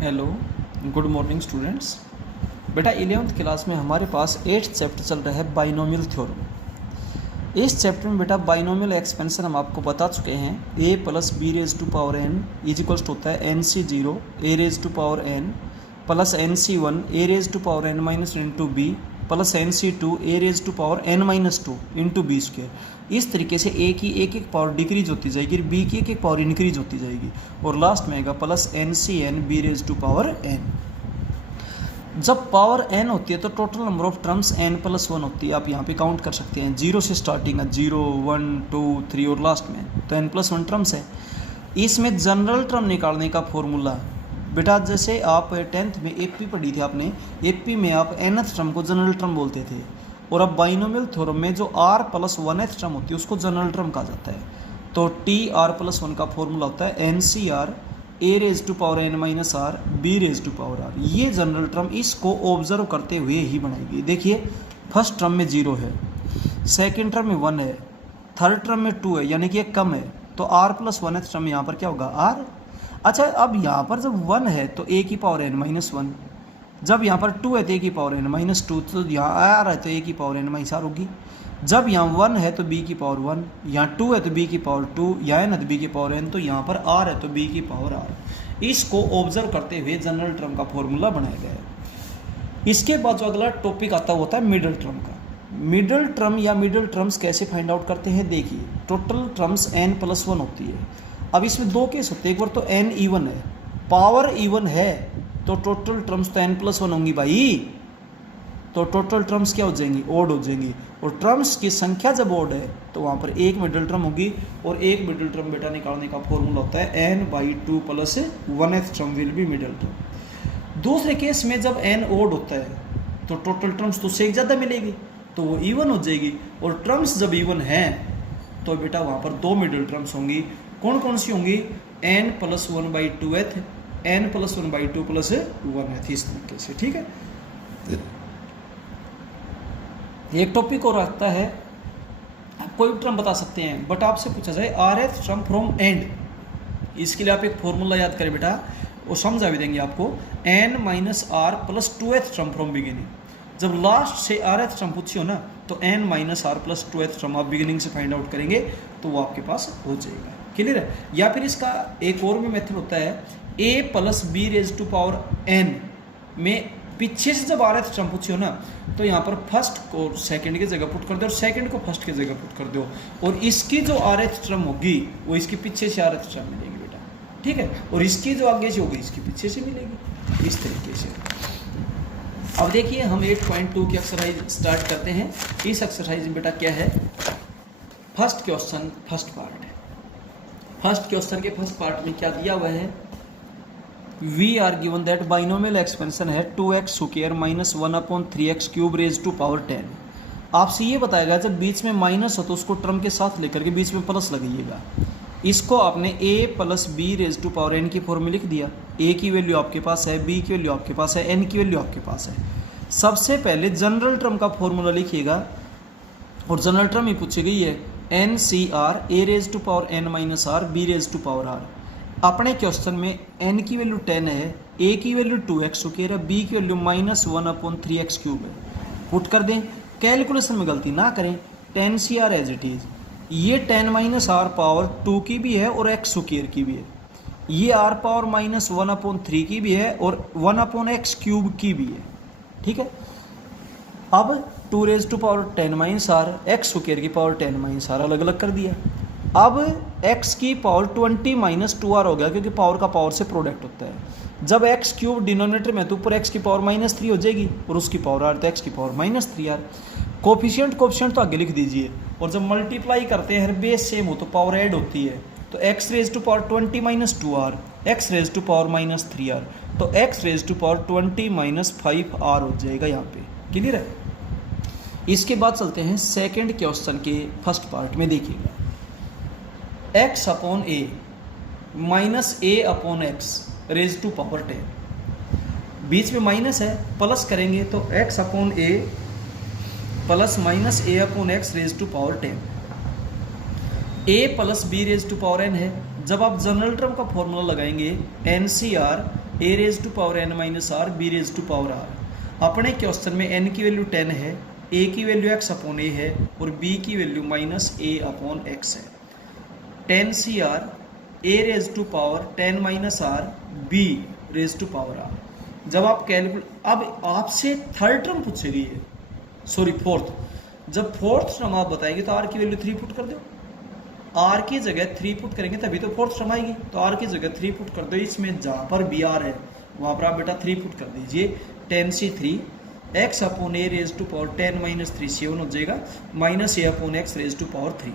Hello, good morning students. बेटा 11th class में हमारे पास 8th चैप्टर चल रहा है बाइनोमियल थ्योरम। इस चैप्टर में बेटा बाइनोमियल एक्सपेंशन हम आपको बता चुके हैं। a plus B raise to power n is equals to होता है NC0 a raise to power n plus NC1 a raise to power n minus into B plus NC2 a raise to power n minus two into B square. इस तरीके से a की एक एक power decrease होती जाएगी, b की एक एक पावर इंक्रीज होती जाएगी और लास्ट में आएगा plus NCn b raise to power n। जब पावर n होती है तो total number of terms n plus 1 होती है। आप यहाँ पे काउंट कर सकते हैं, 0 से स्टार्टिंग है, 0 1 2 3 और लास्ट में तो n प्लस 1 टर्म्स है। इसमें जनरल टर्म निकालने का फॉर्मूला बेटा, जैसे आप 10th में एपी पढ़ी थी आपने, एपी में आप nth टर्म को जनरल टर्म बोलते थे और अब बाइनोमियल थ्योरम में जो r प्लस 1th टर्म होती है उसको जनरल टर्म कहा जाता है। तो टी आर प्लस 1 का फॉर्मूला होता है NCr a raise to power n minus R B raise to power r। ये जनरल टर्म इसको ऑब्जर्व करते हुए ही बनाएगी। देखिए फर्स्ट टर्म में 0 है, सेकेंड टर्म में 1 है, थर्ड टर्म में 2 है, यानी कि एक कम है, तो r प्लस 1th टर्म यहाँ पर क्या होगा r। अच्छा, अब यहाँ पर जब 1 है तो a की पावर n माइनस 1, जब यहाँ पर 2 है तो a की पावर n माइनस 2, तो यहाँ r है तो a की पावर n माइनस r होगी। जब यहाँ 1 है तो b की पावर 1, यहाँ 2 है तो b की पावर 2, यहाँ n है तो b की पावर n, तो यहाँ पर r है तो b की पावर r। इसको ऑब्जर्व करते हुए जनरल टर्म का फॉर्मूला बनाया गया है। इसके बाद जो अगला टॉपिक आता होता है मिडल टर्म का। मिडल टर्म या मिडल टर्म्स कैसे फाइंड आउट करते हैं, देखिए टोटल टर्म्स n प्लस 1 होती है। अब इसमें दो केस होते हैं, एक बार तो n इवन है, पावर इवन है तो टोटल टर्म्स तो n प्लस 1 होंगी भाई, तो टोटल टर्म्स क्या हो जाएंगी, ओड हो जाएंगी। और टर्म्स की संख्या जब ओड है तो वहाँ पर एक मिडल टर्म होगी और एक मिडल टर्म बेटा निकालने का फॉर्मूला होता है n/2 plus 1th term will be middle term. दूसरे केस में जब n ओड होता है तो टोटल टर्म्स तो से एक ज़्यादा मिलेगी तो वो इवन हो जाएगी, और टर्म्स जब इवन हैं तो बेटा वहाँ पर दो मिडल टर्म्स होंगी। कौन कौन सी होंगी, n plus 1/2th, n plus 1/2 plus 1th, इस तरीके से। ठीक है, एक टॉपिक और आता है, आप कोई भी टर्म बता सकते हैं बट आपसे पूछा जाए rth टर्म फ्रॉम एंड, इसके लिए आप एक फॉर्मूला याद करें बेटा, वो समझा भी देंगे आपको, n minus R plus 2th term from beginning. जब लास्ट से rth टर्म पूछी हो ना तो n minus R plus 2th term आप बिगिनिंग से फाइंड आउट करेंगे तो वो आपके पास हो जाएगा। क्लियर है। या फिर इसका एक और भी मेथड होता है, a plus B raise to power n में पीछे से जब rth टर्म पूछी हो ना तो यहाँ पर फर्स्ट को सेकंड की जगह पुट कर दो और सेकंड को फर्स्ट की जगह पुट कर दो, और इसकी जो rth टर्म होगी वो इसके पीछे से rth टर्म मिलेगी बेटा। ठीक है, और इसकी जो आगे से होगी इसके पीछे से मिलेगी, इस तरीके से। अब देखिए हम 8.2 की एक्सरसाइज स्टार्ट करते हैं। इस एक्सरसाइज में बेटा क्या है, फर्स्ट क्वेश्चन फर्स्ट पार्ट है। फर्स्ट क्वेश्चन के फर्स्ट पार्ट में क्या दिया हुआ है, we are given that binomial expansion है 2x square minus 1/3x cube raise to power 10। आपसे ये बताएगा जब बीच में माइनस हो तो उसको टर्म के साथ लेकर के बीच में प्लस लगाइएगा। इसको आपने a plus B raise to power n की फॉर्म में लिख दिया। a की वैल्यू आपके पास है, b की वैल्यू आपके पास है, n की वैल्यू आपके पास है। सबसे पहले जनरल टर्म का फॉर्मूला लिखिएगा और जनरल टर्म ही पूछी गई है NCr a raise to power n minus R B raise to power r। अपने क्वेश्चन में n की वैल्यू 10 है, a की वैल्यू 2x स्क्वायर है, b की वैल्यू माइनस 1/3x क्यूब है। पुट कर दें, कैलकुलेशन में गलती ना करें, 10CR एज इट इज़। ये 10 माइनस आर पावर 2 की भी है और x स्क्वायर की भी है, ये r पावर माइनस 1/3 की भी है और 1/x क्यूब की भी है। ठीक है, अब 2 raise to power 10 minus R, x square की पावर 10 माइनस आर अलग अलग कर दिया। अब x की पावर 20 माइनस 2r हो गया क्योंकि पावर का पावर से प्रोडक्ट होता है। जब x क्यूब डिनोमिनेटर में तो ऊपर x की पावर माइनस 3 हो जाएगी और उसकी पावर r तो x की पावर माइनस 3r। कोफिशिएंट तो आगे लिख दीजिए, और जब मल्टीप्लाई करते हैं हर बेस सेम हो तो पावर ऐड होती है, तो x raise to power 20 minus 2r, x raise to power minus 3r, तो x raise to power 20 minus 5r हो जाएगा यहाँ पे। क्लियर है। इसके बाद चलते हैं सेकेंड क्वेश्चन के फर्स्ट पार्ट में। देखिएगा x upon a minus a upon x raise to power 10, बीच में माइनस है, प्लस करेंगे तो x upon a plus minus a upon x raise to power 10। a plus b raise to power n है। जब आप जनरल टर्म का formula लगाएंगे NCr A raise to power N minus R B raise to power R. अपने question में N की value 10 है, ए की वैल्यू एक्स अपॉन ए है और बी की value minus A upon X है। 10 C R A raise to power 10 minus R B raise to power R. जब आप कैलकुलेट, अब आपसे थर्ड टर्म पूछेगी है, सॉरी फोर्थ, जब फोर्थ टर्म आप बताएंगे तो आर की वैल्यू 3 पुट कर दो। आर की जगह 3 पुट करेंगे तभी तो फोर्थ टर्म आएगी, तो आर की जगह 3 पुट कर दो। इसमें जहाँ पर बी आर है वहाँ पर आप बेटा 3 पुट कर दीजिए। 10 C 3 X upon A raise to power 10 minus 3 7 हो जाएगा, minus A upon X raise to power 3।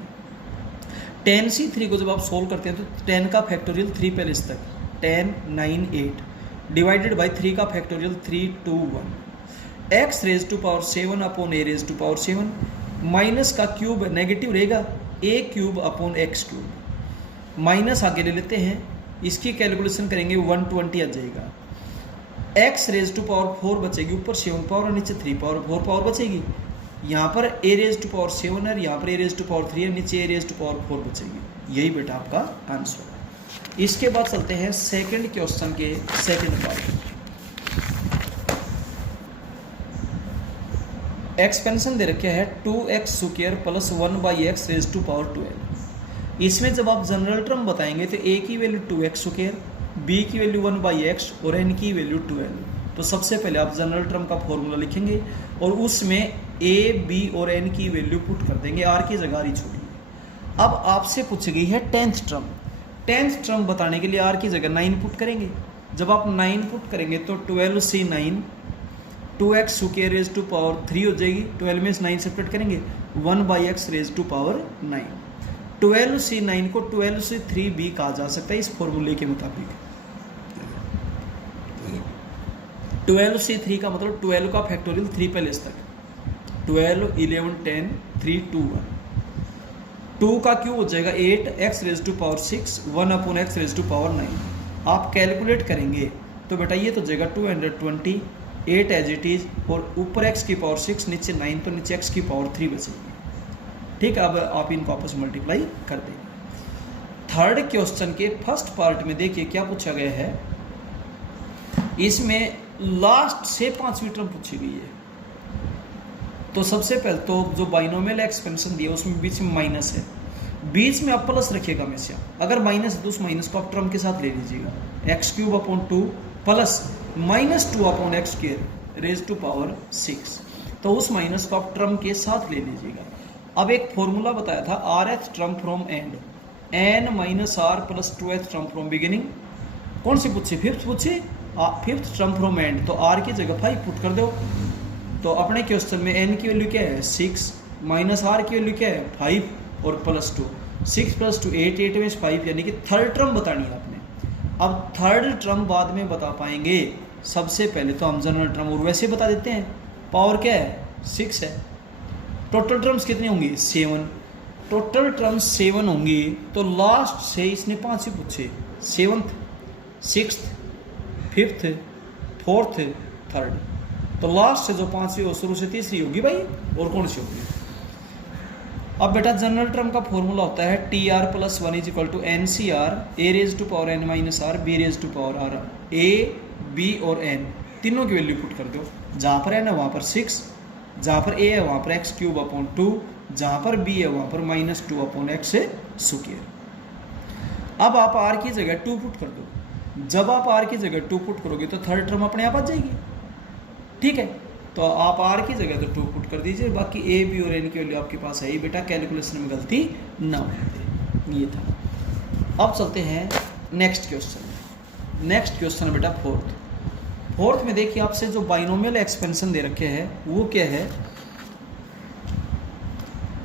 10 C 3 को जब आप सोल्व करते हैं तो 10 का फैक्टोरियल 3 पहले तक 10 9 8 डिवाइडेड बाई 3 का factorial 3 2 1 x raise to power 7 upon A raise to power 7 minus का क्यूब नेगेटिव रहेगा a cube upon x cube, minus आगे ले लेते हैं, इसकी कैलकुलेशन करेंगे 120 आ जाएगा। एक्स रेज टू पावर 4 बचेगी, ऊपर 7 पावर और नीचे 3 पावर 4 पावर बचेगी। यहाँ पर ए रेज टू पावर 7 है, यहाँ पर ए रेज टू पावर 3 है, नीचे ए रेज टू पावर 4 बचेगी। यही बेटा आपका आंसर है। इसके बाद चलते हैं सेकंड क्वेश्चन के सेकंड पार्ट। एक्सपेंशन दे रखे है 2x square plus 1/x raise to power 12। इसमें जब आप जनरल टर्म बताएंगे तो a की वैल्यू 2x स्क्वायर, b की वैल्यू 1/x और n की वैल्यू 12। तो सबसे पहले आप जनरल टर्म का फॉर्मूला लिखेंगे और उसमें a, b और n की वैल्यू पुट कर देंगे, r की जगह r छोड़िए। अब आपसे पूछी गई है 10th टर्म। 10th टर्म बताने के लिए r की जगह 9 पुट करेंगे। जब आप 9 पुट करेंगे तो 12 से 9 2x square raise to power 3 हो जाएगी, 12 में 9 सेपरेट करेंगे 1/x रेज टू पावर 9। 12 से 9 को 12 से 3b कहा जा सकता है इस फॉर्मूले के मुताबिक। 12 से 3 का मतलब 12 का फैक्टोरियल 3 पहले तक 12 11 10 3 2 1। 2 का क्यों हो जाएगा 8 x raise to power 6 1 upon x raise to power 9। आप कैलकुलेट करेंगे तो बेटा ये तो जाएगा 220 8 एज इट इज और ऊपर x की पावर 6 नीचे 9 तो नीचे x की पावर 3 बचेगी। ठीक है, अब आप इनको आपस में मल्टीप्लाई कर देंगे। थर्ड क्वेश्चन के फर्स्ट पार्ट में देखिए क्या पूछा गया है। इसमें लास्ट से 5वीं टर्म पूछी गई है। तो सबसे पहले तो जो बाइनोमियल एक्सपेंशन दिया उसमें बीच में माइनस है, बीच में आप प्लस रखिएगा हमेशा। अगर माइनस है तो उस माइनस को आप टर्म के साथ ले लीजिएगा। X cube upon 2 plus -2 upon X square raise to power 6, तो उस माइनस को आप टर्म के साथ ले लीजिएगा। अब एक फॉर्मूला बताया था rth term from end n minus R plus 2th term from beginning. कौन सी पूछी? फिफ्थ पूछी, 5th टर्म फ्रॉम एंड। तो r की जगह 5 पुट कर दो। तो अपने क्वेश्चन में n की वैल्यू क्या है 6, माइनस r की वैल्यू क्या है 5 और प्लस 2, 6 + 2 8, 8 में 5, यानी कि थर्ड टर्म बतानी है आपने। अब थर्ड टर्म बाद में बता पाएंगे, सबसे पहले तो हम जनरल टर्म और वैसे बता देते हैं। पावर क्या है 6 है। टोटल टर्म्स कितनी होंगी 7। टोटल टर्म्स 7 होंगी तो लास्ट से इसने 5 ही पूछे, 7th 6th 5th 4th 3rd। तो लास्ट से जो 5वीं हो शुरू से तीसरी होगी भाई, और कौन सी होगी। अब बेटा जनरल टर्म का फॉर्मूला होता है TR + 1 = NCR A raise to power n minus R B raise to power r। A, B और n तीनों की वैल्यू पुट कर दो। जहाँ पर n है वहाँ पर 6, जहाँ पर a है वहाँ पर x क्यूब अपॉन 2, जहाँ पर b है वहाँ पर -2 अपॉन x स्क्वायर। अब आप r की जगह 2 पुट कर दो। जब आप r की जगह 2 पुट करोगे तो थर्ड टर्म अपने आप आ जाएगी। ठीक है, तो आप r की जगह तो 2 पुट कर दीजिए, बाकी a, b और n की वैल्यू आपके पास है ही बेटा, कैलकुलेशन में गलती ना हो। ये था। अब चलते हैं नेक्स्ट क्वेश्चन। नेक्स्ट क्वेश्चन है बेटा फोर्थ में देखिए आपसे जो बाइनोमियल एक्सपेंशन दे रखे हैं वो क्या है,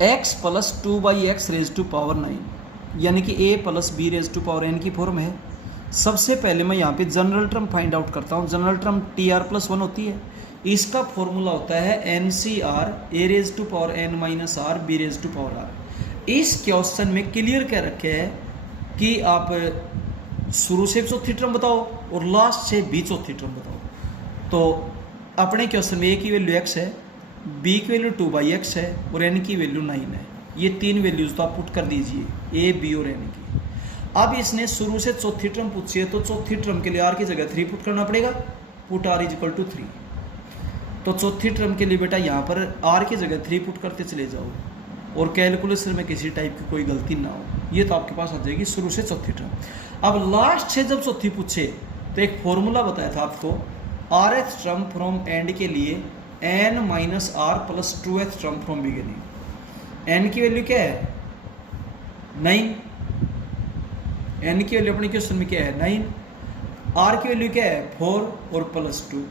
x + 2/x raise to power 9, यानी कि a + b raise to power n की फॉर्म है। सबसे पहले मैं यहाँ पे जनरल टर्म फाइंड आउट करता हूँ। जनरल टर्म TR + 1 होती है, इसका फॉर्मूला होता है NCR A raise to power n minus R B raise to power r। इस क्वेश्चन में क्लियर क्या रखे है कि आप शुरू से चौथी टर्म बताओ और लास्ट से भी चौथी टर्म बताओ। तो अपने क्वेश्चन में a की वैल्यू x है, b की वैल्यू 2/x है और n की वैल्यू 9 है। ये तीन वैल्यूज तो आप पुट कर दीजिए a, b और n की। अब इसने शुरू से चौथी टर्म पूछी है, तो चौथी टर्म के लिए आर की जगह 3 पुट करना पड़ेगा, put R is equal to 3। तो चौथी टर्म के लिए बेटा यहाँ पर आर की जगह 3 पुट करते चले जाओ और कैलकुलेशन में किसी टाइप की कोई गलती ना हो, ये तो आपके पास आ जाएगी शुरू से चौथी टर्म। अब लास्ट से जब चौथी पूछे तो एक फॉर्मूला बताया था आपको, rth टर्म फ्रॉम एंड के लिए n minus R plus 2th term from beginning. n की वैल्यू क्या है 9, n की वैल्यू अपने क्वेश्चन में क्या है 9, r की वैल्यू क्या है 4 और प्लस 2।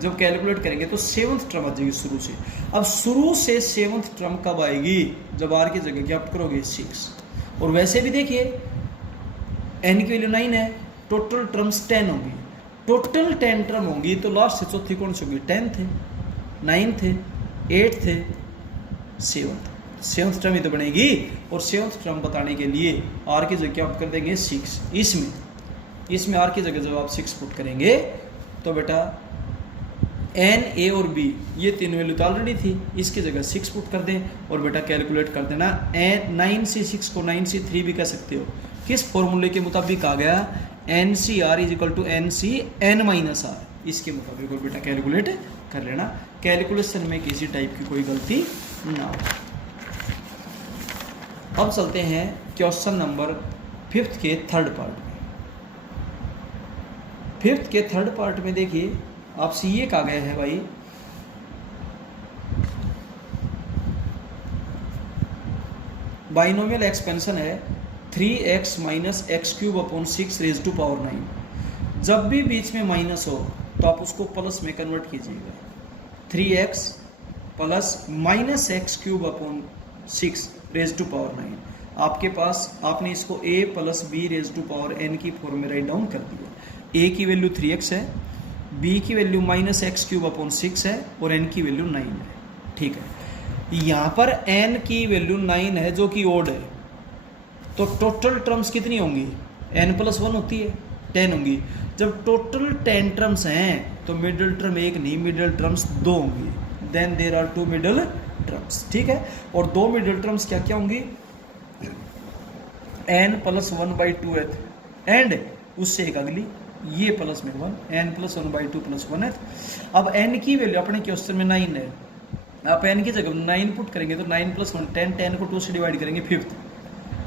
जब कैलकुलेट करेंगे तो 7th टर्म आ जाएगी शुरू से। अब शुरू से 7th टर्म कब आएगी, जब r की जगह क्या करोगे 6। और वैसे भी देखिए n की वैल्यू 9 है, टोटल टर्म्स 10 होंगी, टोटल 10 टर्म होंगी तो लास्ट से चौथी कौन सी होगी 10 थे, 9 थे, 8 थे, 7th टर्म ही तो बनेगी। और 7th टर्म बताने के लिए r की जगह आप कर देंगे 6। इसमें r की जगह जब आप 6 पुट करेंगे तो बेटा n, a और b ये तीन वैल्यू तो ऑलरेडी थी, इसकी जगह 6 पुट कर दें और बेटा कैलकुलेट कर देना। 9c6 को 9c3 भी कह सकते हो। किस फॉर्मूले के मुताबिक आ गया, NCR is equal to NCn minus R, इसके मुताबिक और बेटा कैलकुलेट कर लेना, कैलकुलेशन में किसी टाइप की कोई गलती ना हो। अब चलते हैं क्वेश्चन नंबर 5th के थर्ड पार्ट में। 5th के थर्ड पार्ट में देखिए आपसे ये कहा गया है भाई, बाइनोमियल एक्सपेंशन है 3x minus X cube upon 6 raise to power 9। जब भी बीच में माइनस हो तो आप उसको प्लस में कन्वर्ट कीजिएगा, 3x plus minus X cube upon 6 raise to power 9। आपके पास आपने इसको a plus B raise to power n की फॉर्म में राइट डाउन कर दिया। a की वैल्यू 3x है, b की value minus X cube upon 6 है और n की वैल्यू 9 है। ठीक है, यहाँ पर n की वैल्यू 9 है जो कि ओड है, तो टोटल टर्म्स कितनी होंगी, n प्लस 1 होती है 10 होंगी। जब टोटल 10 टर्म्स हैं तो मिडिल टर्म एक नहीं, मिडिल टर्म्स 2 होंगी, then there are 2 middle terms. ठीक है, और 2 मिडिल टर्म्स क्या क्या होंगी, n प्लस 1/2 एंड उससे एक अगली ये प्लस में 1, n प्लस 1/2 प्लस 1। अब n की वैल्यू अपने क्वेश्चन में 9 है, आप n की जगह 9 पुट करेंगे तो 9 प्लस 1 10, 10 को 2 से डिवाइड करेंगे 5th,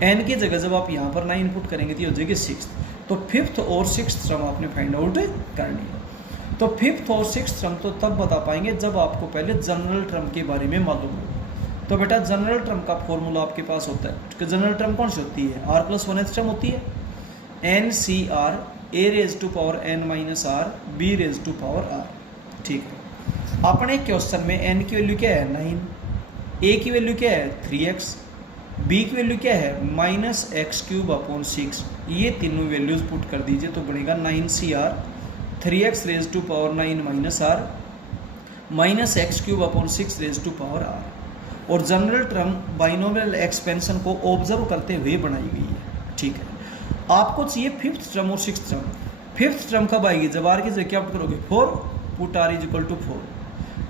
n की जगह जब आप यहाँ पर 9 पुट करेंगे तो ये हो जाएगी 6th। तो 5th और 6th टर्म आपने फाइंड आउट करनी है। तो 5th और 6th टर्म तो तब बता पाएंगे जब आपको पहले जनरल टर्म के बारे में मालूम हो। तो बेटा जनरल टर्म का फॉर्मूला आपके पास होता है, जनरल टर्म कौन सी होती है, r प्लस 1th टर्म होती है, NCR a raise to power n minus R b raise to power r। ठीक है, अपने क्वेश्चन में n की वैल्यू क्या है 9, a की वैल्यू क्या है 3x, b की वैल्यू क्या है माइनस एक्स क्यूब अपॉन 6। ये तीनों वैल्यूज पुट कर दीजिए तो बनेगा 9CR 3x raise to power 9 minus R minus X cube upon 6 raise to power r। और जनरल टर्म बाइनोमियल एक्सपेंशन को ऑब्जर्व करते हुए बनाई गई है। ठीक है, आपको चाहिए 5th टर्म और 6th टर्म। 5th टर्म कब आएगी, जब r की जगह क्या पुट करोगे 4, put r is equal to 4।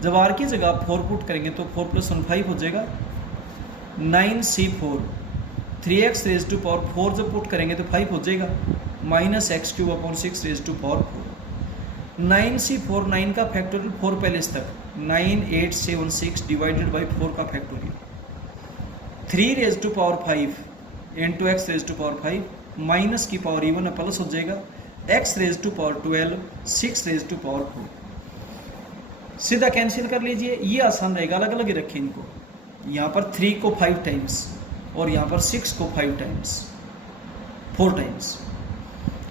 जब r की जगह आप 4 पुट करेंगे तो 4 प्लस 1 5 हो जाएगा, 9C4 3x raise to power 4 जब पुट करेंगे तो 5 हो जाएगा, minus X cube upon 6 raise to power 4। 9C4 9 का फैक्टोरियल 4 पहले तक 9876 डिवाइडेड बाई 4 का factorial, 3 raise to power 5 into X raise to power 5 minus की पावर इवन है प्लस हो जाएगा, x raise to power 12 6 raise to power 4। सीधा cancel कर लीजिए, ये आसान रहेगा, अलग अलग ही रखें इनको। यहाँ पर 3 को 5 टाइम्स और यहाँ पर 6 को 5 टाइम्स 4 टाइम्स।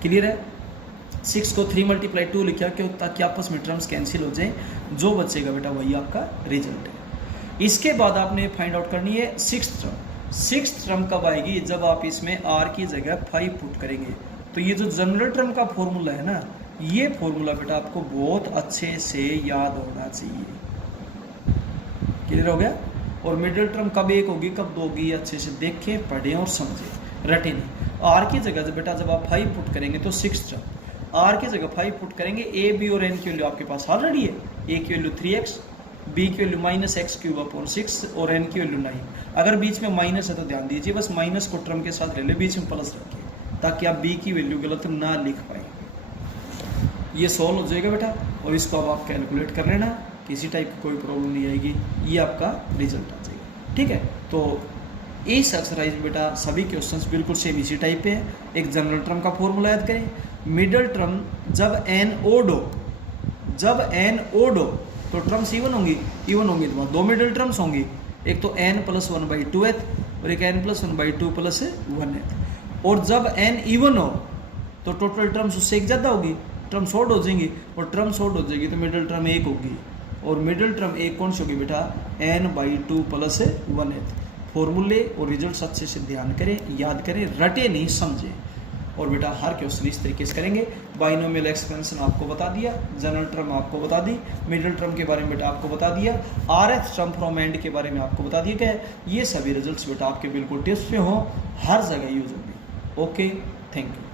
क्लियर है, 6 को 3 × 2 लिखा क्यों, ताकि आपस में टर्म्स कैंसिल हो जाए, जो बचेगा बेटा वही आपका रिजल्ट है। इसके बाद आपने फाइंड आउट करनी है 6th टर्म। 6th टर्म कब आएगी, जब आप इसमें r की जगह 5 पुट करेंगे। तो ये जो जनरल टर्म का फॉर्मूला है ना, ये फॉर्मूला बेटा आपको बहुत अच्छे से याद होना चाहिए। क्लियर हो गया। और मिडिल टर्म कब एक होगी कब 2 होगी, अच्छे से देखें, पढ़ें और समझें, रटें नहीं। r की जगह बेटा जब आप 5 पुट करेंगे तो 6th टर्म, r की जगह 5 पुट करेंगे, a b और n की वैल्यू आपके पास ऑलरेडी है, a की वैल्यू 3x, b की value minus X cube upon 6 और n की वैल्यू 9। अगर बीच में माइनस है तो ध्यान दीजिए, बस माइनस को टर्म के साथ ले ले, बीच में प्लस रखिए, ताकि आप बी की वैल्यू गलत ना लिख पाए। ये सॉल्व हो जाएगा बेटा, और इसको अब आप कैलकुलेट कर लेना, किसी टाइप की कोई प्रॉब्लम नहीं आएगी, ये आपका रिजल्ट आ जाएगा। ठीक है, तो इस एक्सरसाइज में बेटा सभी क्वेश्चंस बिल्कुल सेम इसी टाइप पे है। एक जनरल टर्म का फॉर्मूला याद करें, मिडल टर्म जब एन ओड हो, जब एन ओड हो तो टर्म्स इवन होंगी, इवन होंगी तो दो मिडल टर्म्स होंगी, एक तो n प्लस 1/2th और एक n प्लस 1/2 प्लस 1th। और जब n इवन हो तो टोटल टर्म्स उससे एक ज़्यादा होगी, टर्म्स ऑड हो जाएंगी, और टर्म्स ऑड हो जाएगी तो मिडल टर्म एक होगी, और मिडल टर्म एक कौन सी होगी बेटा, n/2 प्लस 1th। फॉर्मूले और रिजल्ट्स अच्छे से ध्यान करें, याद करें, रटे नहीं समझे। और बेटा हर क्वेश्चन इस तरीके से करेंगे। बाइनोमियल एक्सपेंशन आपको बता दिया, जनरल टर्म आपको बता दी, मिडिल टर्म के बारे में बेटा आपको बता दिया, RF टर्म फ्रॉम एंड के बारे में आपको बता दिया गया है। ये सभी रिजल्ट्स बेटा आपके बिल्कुल टेस्ट पे हों, हर जगह यूज होंगे। Okay, thank you.